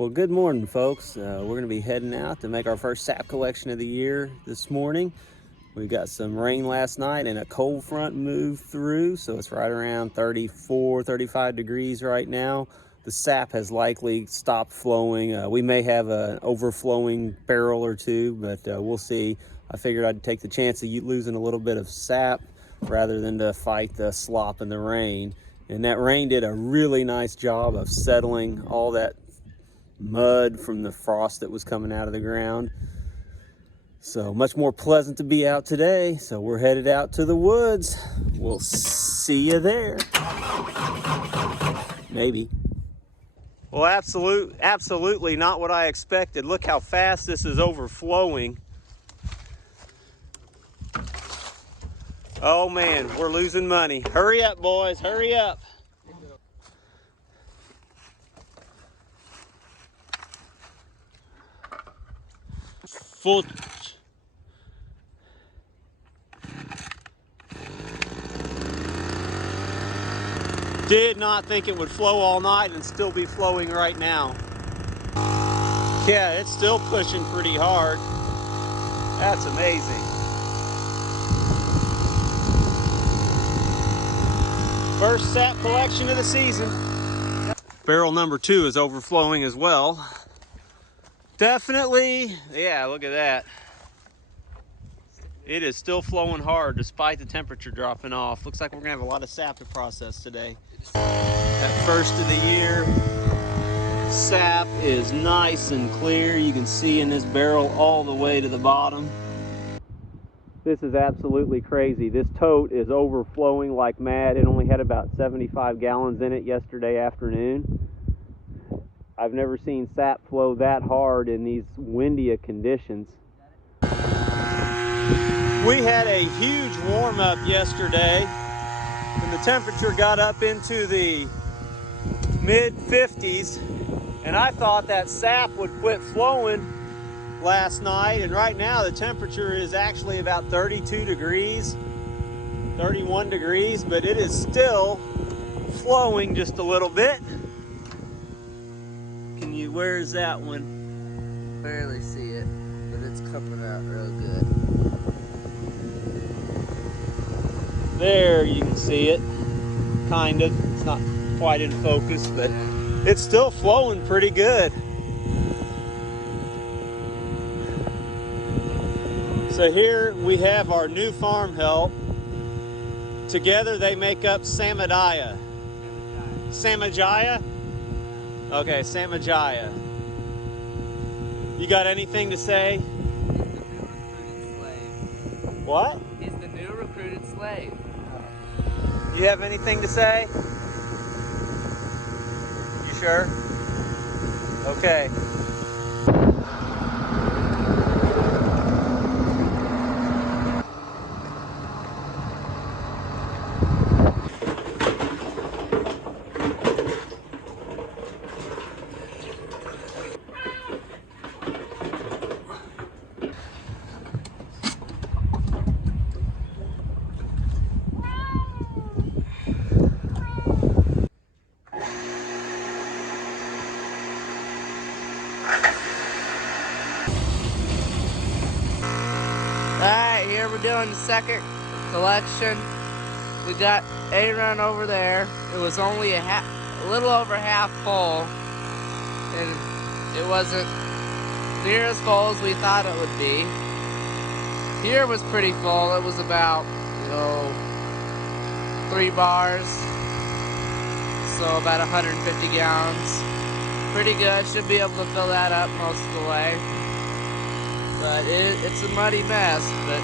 Well, good morning, folks. We're going to be heading out to make our first sap collection of the year this morning. We got some rain last night and a cold front moved through, so it's right around 34, 35 degrees right now. The sap has likely stopped flowing. We may have an overflowing barrel or two, but we'll see. I figured I'd take the chance of losing a little bit of sap rather than to fight the slop and the rain. And that rain did a really nice job of settling all that mud from the frost that was coming out of the ground. So much more pleasant to be out today. So we're headed out to the woods. We'll see you there. Maybe. Well, absolutely not what I expected. Look how fast this is overflowing. Oh man, we're losing money. Hurry up, boys, hurry up. Full. Did not think it would flow all night and still be flowing right now. Yeah, it's still pushing pretty hard. That's amazing. First sap collection of the season. Barrel number 2 is overflowing as well. Definitely, yeah, look at that. It is still flowing hard despite the temperature dropping off. Looks like we're gonna have a lot of sap to process today. That first of the year sap is nice and clear. You can see in this barrel all the way to the bottom. This is absolutely crazy. This tote is overflowing like mad. It only had about 75 gallons in it yesterday afternoon. I've never seen sap flow that hard in these windy conditions. We had a huge warm-up yesterday and the temperature got up into the mid-50s, and I thought that sap would quit flowing last night, and right now the temperature is actually about 32 degrees, 31 degrees, but it is still flowing just a little bit. Where is that one? Barely see it, but it's coming out real good. There, you can see it, kind of. It's not quite in focus, but it's still flowing pretty good. So here we have our new farm help. Together they make up Samajaya. Samajaya? Okay, Samajaya. You got anything to say? What? He's the new recruited slave. You have anything to say? You sure? Okay. Alright, here we're doing the second collection. We got a run over there. It was only a little over half full, and it wasn't near as full as we thought it would be. Here was pretty full. It was about, 3 bars, so about 150 gallons. Pretty good. Should be able to fill that up most of the way. But it's a muddy mess, but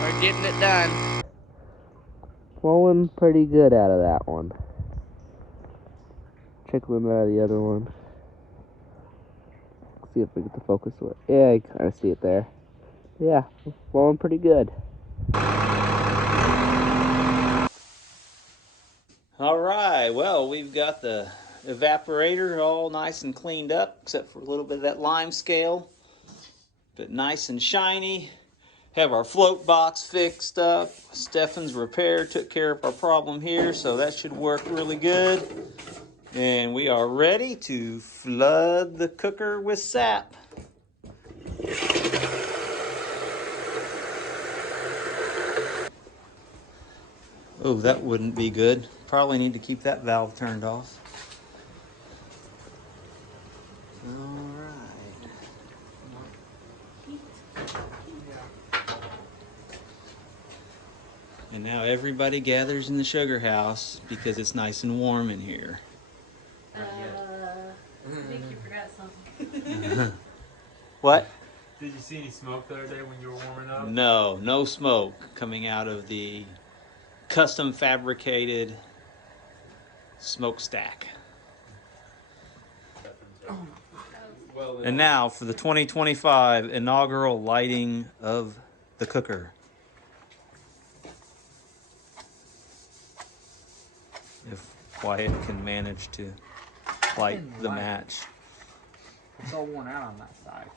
we're getting it done. Flowing pretty good out of that one. Trickling out of the other one. See if we get the focus to it. Yeah, you kind of see it there. Yeah, flowing pretty good. All right, well, we've got the evaporator all nice and cleaned up, except for a little bit of that lime scale. But nice and shiny. Have our float box fixed up. Stefan's repair took care of our problem here, so that should work really good. And we are ready to flood the cooker with sap. Oh, that wouldn't be good. Probably need to keep that valve turned off. All right. And now everybody gathers in the sugar house because it's nice and warm in here. I think you forgot something. What? Did you see any smoke the other day when you were warming up? No, no smoke coming out of the custom fabricated smokestack. Well, And now for the 2025 inaugural lighting of the cooker. If Wyatt can manage to light the match. It's all worn out on that side.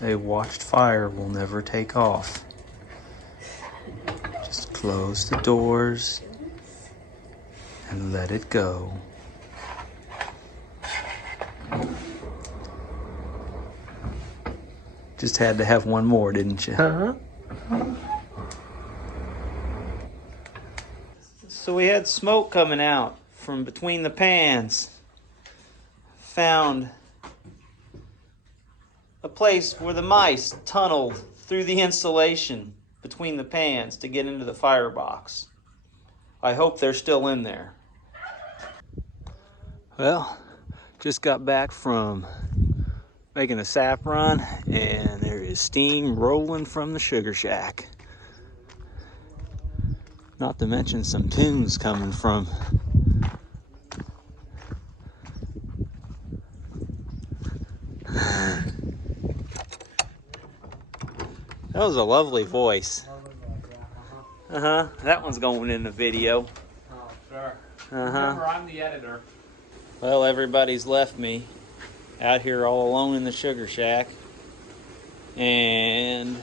A watched fire will never take off. Just close the doors and let it go. Just had to have one more, didn't you? Uh-huh. So we had smoke coming out from between the pans. Found a place where the mice tunneled through the insulation between the pans to get into the firebox. I hope they're still in there. Well, just got back from making a sap run, and there is steam rolling from the sugar shack. Not to mention some tunes coming from That was a lovely voice. That one's going in the video. Oh, sure. Uh-huh. I'm the editor. Well, everybody's left me out here all alone in the sugar shack. And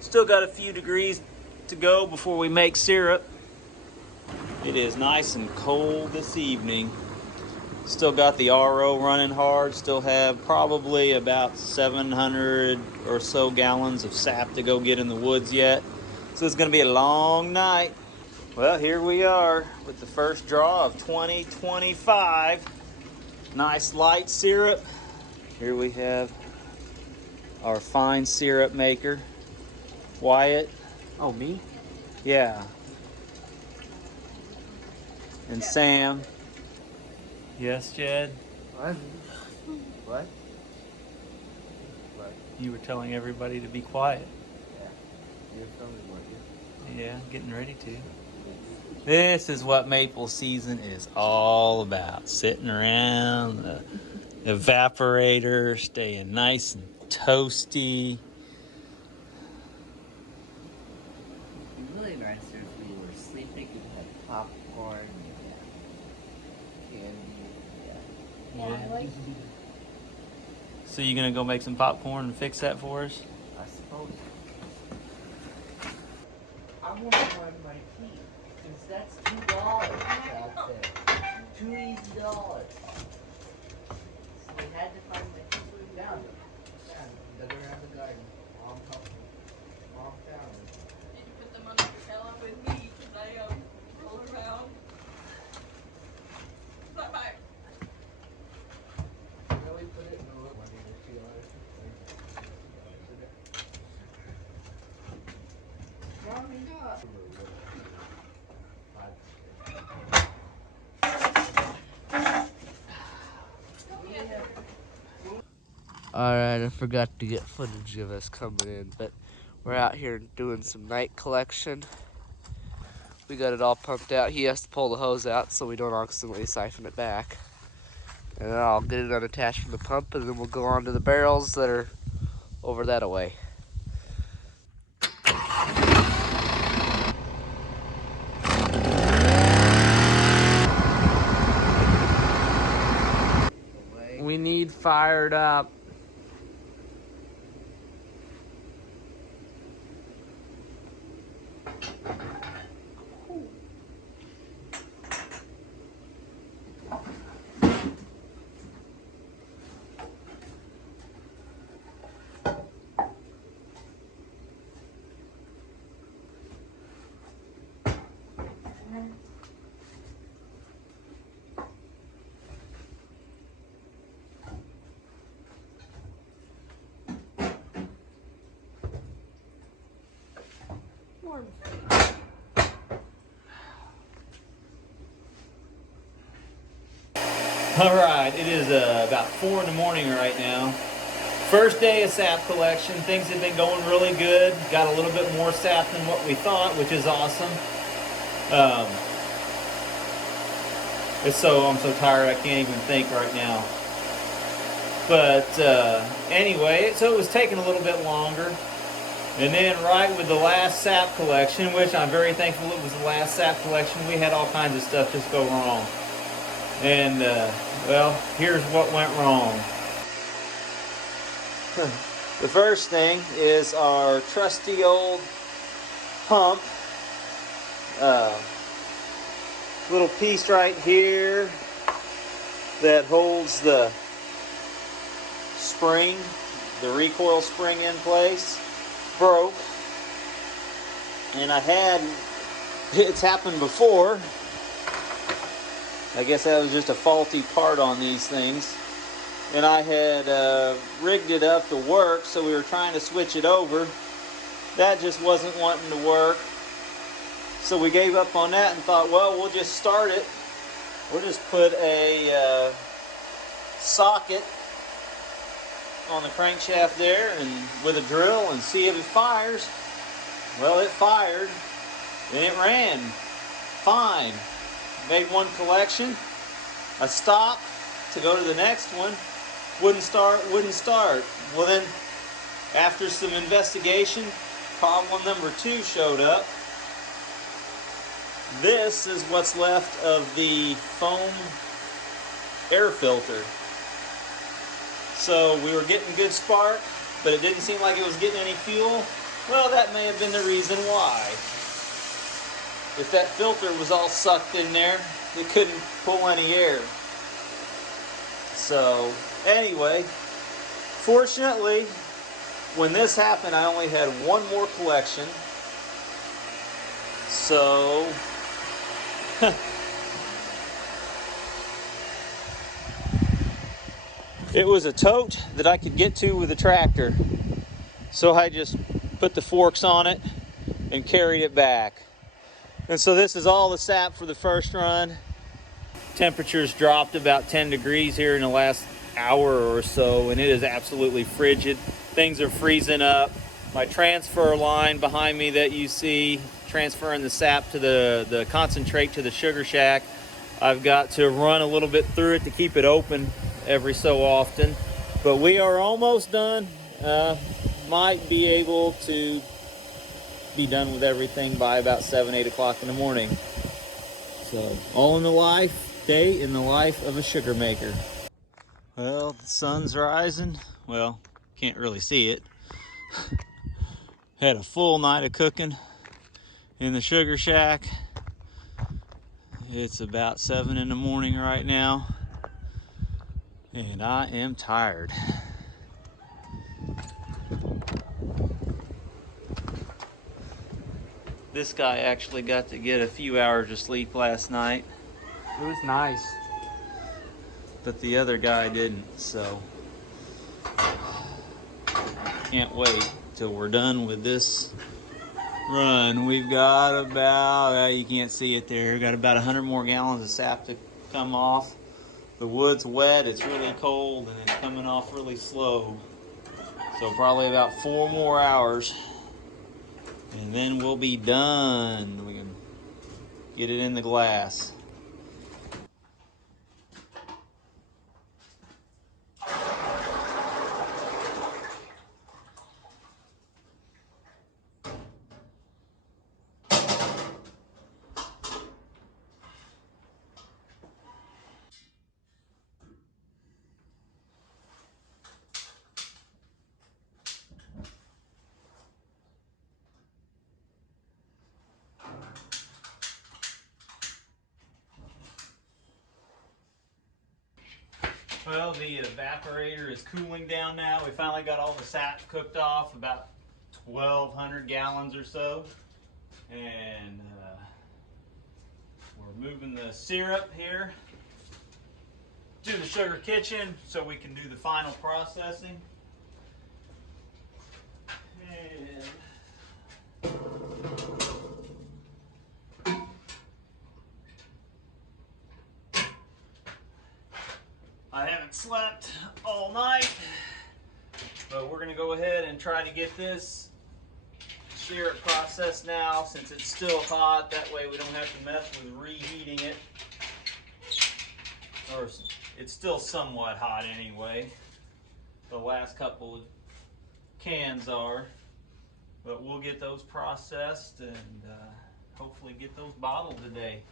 still got a few degrees to go before we make syrup. It is nice and cold this evening. Still got the RO running hard. Still have probably about 700 or so gallons of sap to go get in the woods yet. So it's going to be a long night. Well, here we are with the first draw of 2025. Nice light syrup. Here we have our fine syrup maker, Wyatt. Oh, me? Yeah. And Sam. Yes, Jed? What? What? You were telling everybody to be quiet. You're filming what Yeah, getting ready to. This is what maple season is all about. Sitting around the evaporator, staying nice and toasty. It'd be really nice if we were sleeping and had popcorn and candy. Yeah. So you gonna go make some popcorn and fix that for us? I suppose. I want to find my key, because that's $2 out there. $2 easy. So we had to find my key. Down. They're gonna have the garden. Mom helped me. Mom found it. Did you put them under your pillow with me? Because I roll around. Bye bye. Really put it in the room. Mommy, God. Alright, I forgot to get footage of us coming in, but we're out here doing some night collection. We got it all pumped out. He has to pull the hose out so we don't accidentally siphon it back. And then I'll get it unattached from the pump, and then we'll go on to the barrels that are over that away. We need fired up. All right, it is about 4 in the morning right now. First day of sap collection. Things have been going really good. Got a little bit more sap than what we thought, which is awesome. I'm so tired I can't even think right now. But anyway, so it was taking a little bit longer. And then right with the last sap collection, which I'm very thankful it was the last sap collection, we had all kinds of stuff just go wrong. And, well, here's what went wrong. The first thing is our trusty old pump. Little piece right here that holds the spring, the recoil spring in place, broke. And it's happened before. I guess that was just a faulty part on these things. And I had rigged it up to work, so we were trying to switch it over. That just wasn't wanting to work. So we gave up on that and thought, well, we'll just start it. We'll just put a socket on the crankshaft there and with a drill and see if it fires. Well, it fired and it ran fine. Made one collection, I stopped to go to the next one, wouldn't start. Well then, after some investigation, problem number 2 showed up. This is what's left of the foam air filter. So we were getting good spark, but it didn't seem like it was getting any fuel. Well, that may have been the reason why. If that filter was all sucked in there, it couldn't pull any air. So, anyway, fortunately, when this happened, I only had one more collection. So, it was a tote that I could get to with a tractor. So I just put the forks on it and carried it back. And so this is all the sap for the first run. Temperatures dropped about 10 degrees here in the last hour or so, and it is absolutely frigid. Things are freezing up. My transfer line behind me that you see, transferring the sap to the concentrate to the sugar shack, I've got to run a little bit through it to keep it open every so often. But we are almost done. Might be able to be done with everything by about 7-8 o'clock in the morning. So all in the day in the life of a sugar maker. Well, the sun's rising. Well, can't really see it. Had a full night of cooking in the sugar shack. It's about 7 in the morning right now, and I am tired. This guy actually got to get a few hours of sleep last night. It was nice. But the other guy didn't, so can't wait till we're done with this run. We've got about, you can't see it there, we've got about 100 more gallons of sap to come off. The wood's wet, it's really cold, and it's coming off really slow. So probably about 4 more hours. And then we'll be done. We can get it in the glass. Well, the evaporator is cooling down now. We finally got all the sap cooked off, about 1,200 gallons or so. And we're moving the syrup here to the sugar kitchen so we can do the final processing. And I haven't slept all night, but we're gonna go ahead and try to get this syrup processed now since it's still hot. That way we don't have to mess with reheating it. Or it's still somewhat hot anyway. The last couple of cans are, but we'll get those processed and hopefully get those bottled today.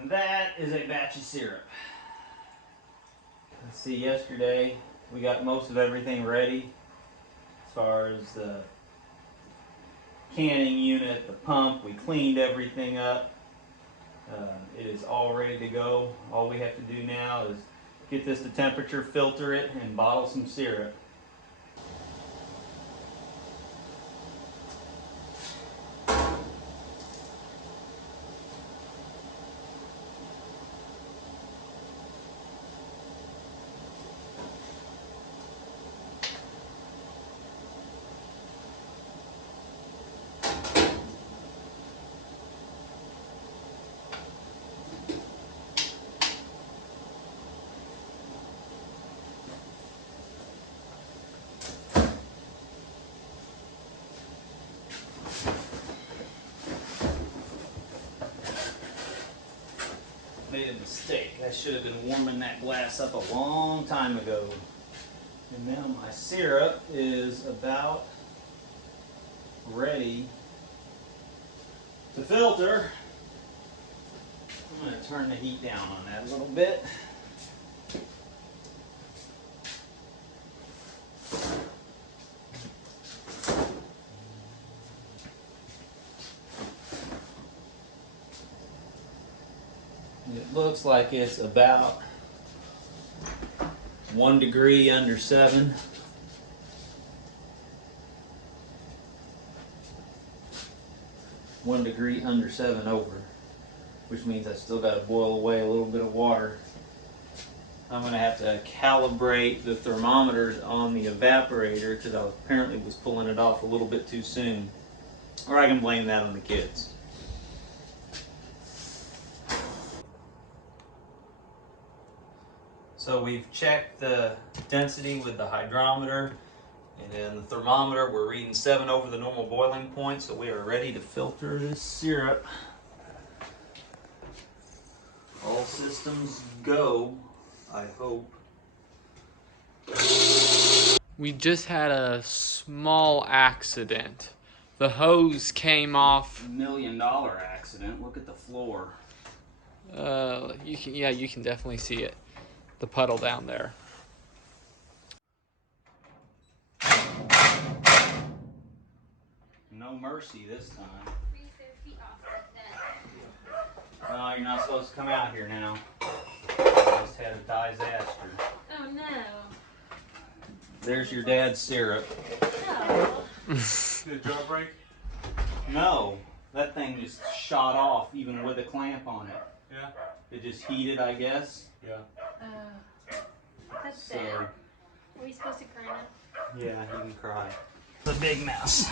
And that is a batch of syrup. Let's see, yesterday we got most of everything ready as far as the canning unit, the pump. We cleaned everything up. It is all ready to go. All we have to do now is get this to temperature, filter it, and bottle some syrup. Made a mistake. I should have been warming that glass up a long time ago. And now my syrup is about ready to filter. I'm going to turn the heat down on that a little bit. It looks like it's about 1 degree under 7. One degree under 7 over, which means I still got to boil away a little bit of water. I'm going to have to calibrate the thermometers on the evaporator because I apparently was pulling it off a little bit too soon. Or I can blame that on the kids. So we've checked the density with the hydrometer, and then the thermometer, we're reading 7 over the normal boiling point, so we are ready to filter this syrup. All systems go, I hope. We just had a small accident. The hose came off. $1 million accident. Look at the floor. You can definitely see it. The puddle down there. No mercy this time. No, you're not supposed to come out here now. I just had a disaster. Oh no. There's your dad's syrup. No. Did the jar break? No, that thing just shot off even with a clamp on it. Yeah. It just heated, I guess. Yeah. That's So, sad. Are we supposed to cry now? yeah, you can cry. It's a big mess.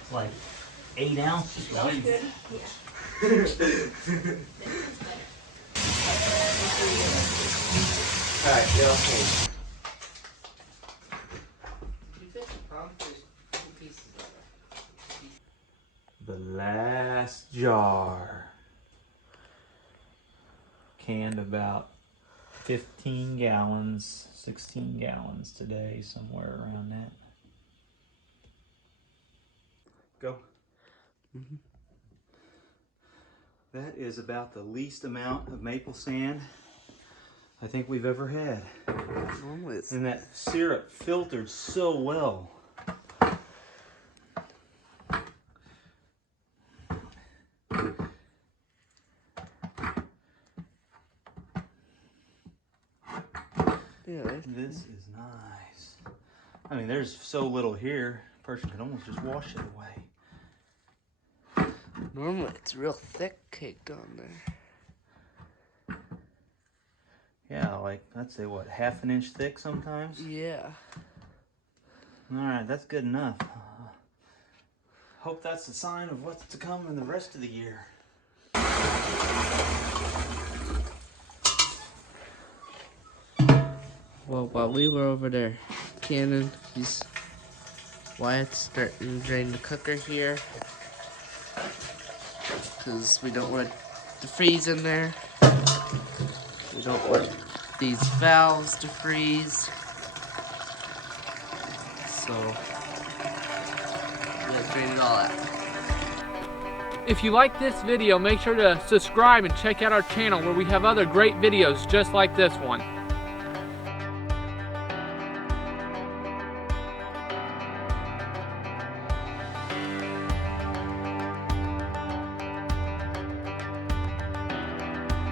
It's like 8 ounces, right? Good. Yeah. Alright, get off me. Did you fix the pump? There's 2 pieces of it. The last jar. Canned about 15 gallons, 16 gallons today, somewhere around that. Go. That is about the least amount of maple sand I think we've ever had. Normally it's And that syrup filtered so well. yeah. This is nice. I mean, there's so little here, a person could almost just wash it away. Normally it's real thick caked on there. Yeah, like, I'd say, what, half an inch thick sometimes? Yeah. Alright, that's good enough. Hope that's a sign of what's to come in the rest of the year. Well, while we were over there canning, Wyatt's starting to drain the cooker here. Because we don't want to freeze in there. We don't want these valves to freeze. So, we gotta drain it all out. If you like this video, make sure to subscribe and check out our channel where we have other great videos just like this one.